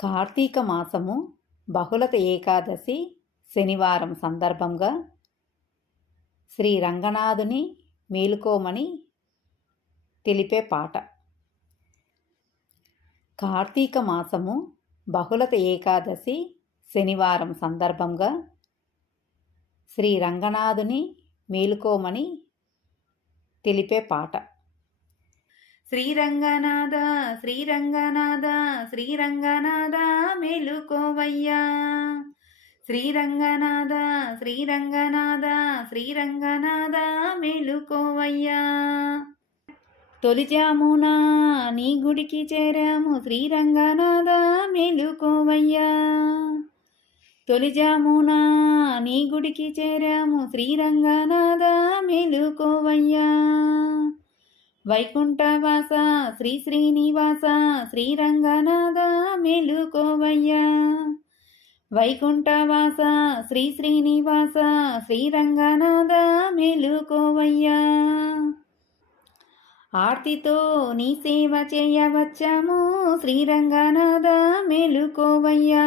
కార్తీక మాసము బహుళత ఏకాదశి శనివారం సందర్భంగా శ్రీ రంగనాథుని మేలుకోమని తెలిపే పాట. కార్తీక మాసము బహుళత ఏకాదశి శనివారం సందర్భంగా శ్రీ రంగనాథుని మేలుకోమని తెలిపే పాట. శ్రీరంగనాథ శ్రీరంగనాథ శ్రీరంగనాథ మేలుకోవయ్యా. శ్రీరంగనాథ శ్రీరంగనాథ శ్రీరంగనాథ మేలుకోవయ్యా. తొలిచామునా నీ గుడికి చేరాము శ్రీరంగనాథ మేలుకోవయ్యా. తొలిజామునా నీ గుడికి చేరాము శ్రీరంగనాథ మేలుకోవయ్యా. వైకుంఠవాస శ్రీ శ్రీనివాస శ్రీరంగనాథ మేలుకోవయ్యా. వైకుంఠవాస శ్రీ శ్రీనివాస శ్రీరంగనాథ మేలుకోవయ్యా. ఆర్తితో నీ సేవ చేయవచ్చాము శ్రీరంగనాథ మేలుకోవయ్యా.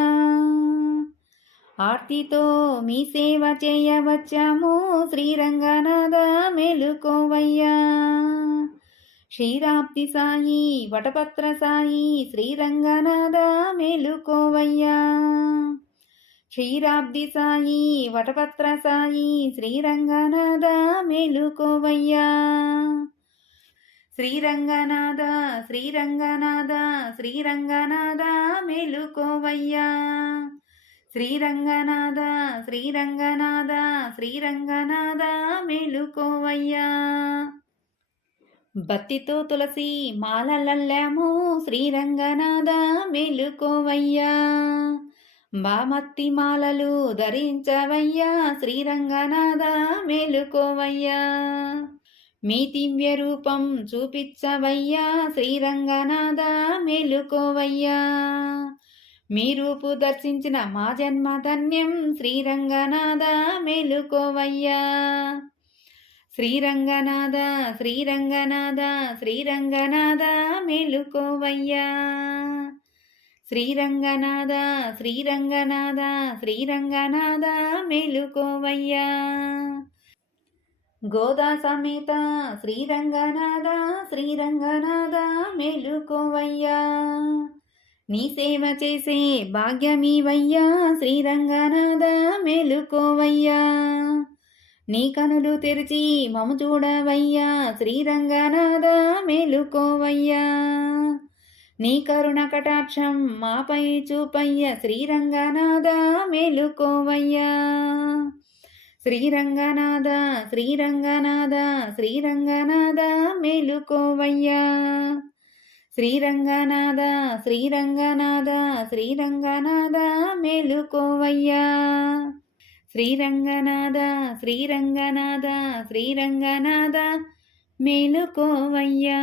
ఆర్తితో మీ సేవ చేయవచ్చాము శ్రీరంగనాథ మేలుకోవయ్యా. క్షీరాబ్ది సాయి వటపత్ర సాయి శ్రీరంగనాథ మేలుకోవయ్యా. క్షీరాబ్ది సాయి వటపత్ర సాయి శ్రీరంగనాథ మేలుకోవయ్యా. శ్రీరంగనాథ శ్రీరంగనాథ శ్రీరంగనాథ మేలుకోవయ్యా. శ్రీరంగనాథ శ్రీరంగనాథ శ్రీరంగనాథ మేలుకోవయ్యా. బత్తితో తులసి మాలల్లల్లాము శ్రీరంగనాథ మెలుకోవయ్యా. బామత్తి మాలలు ధరించవయ్యా శ్రీరంగనాథ మేలుకోవయ్యా. మీ దివ్య రూపం చూపించవయ్యా శ్రీరంగనాథ మేలుకోవయ్యా. మీ రూపు దర్శించిన మా జన్మ ధన్యం శ్రీరంగనాథ మేలుకోవయ్యా. శ్రీరంగనాథ శ్రీరంగనాథ శ్రీరంగనాథ మేలుకోవయ్యా. శ్రీరంగనాథ శ్రీరంగనాథ శ్రీరంగనాథ మేలుకోవయ్యా. గోదా సమేత శ్రీరంగనాథ శ్రీరంగనాథ మేలుకోవయ్యా. నీ సేవ చేసే భాగ్యమీవయ్యా శ్రీరంగనాథ మేలుకోవయ్యా. నీ కనులు తెరిచి మము చూడవయ్యా. శ్రీరంగనాథ మేలుకోవయ్యా. నీ కరుణ కటాక్షం మాపై చూపయ్య. శ్రీరంగనాథ మేలుకోవయ్యా. శ్రీరంగనాథ శ్రీరంగనాథ శ్రీరంగనాథ మేలుకోవయ్యా. శ్రీరంగనాథ శ్రీరంగనాథ శ్రీరంగనాథ మేలుకోవయ్యా. శ్రీరంగనాథ శ్రీరంగనాథ శ్రీరంగనాథ మేలుకోవయ్యా.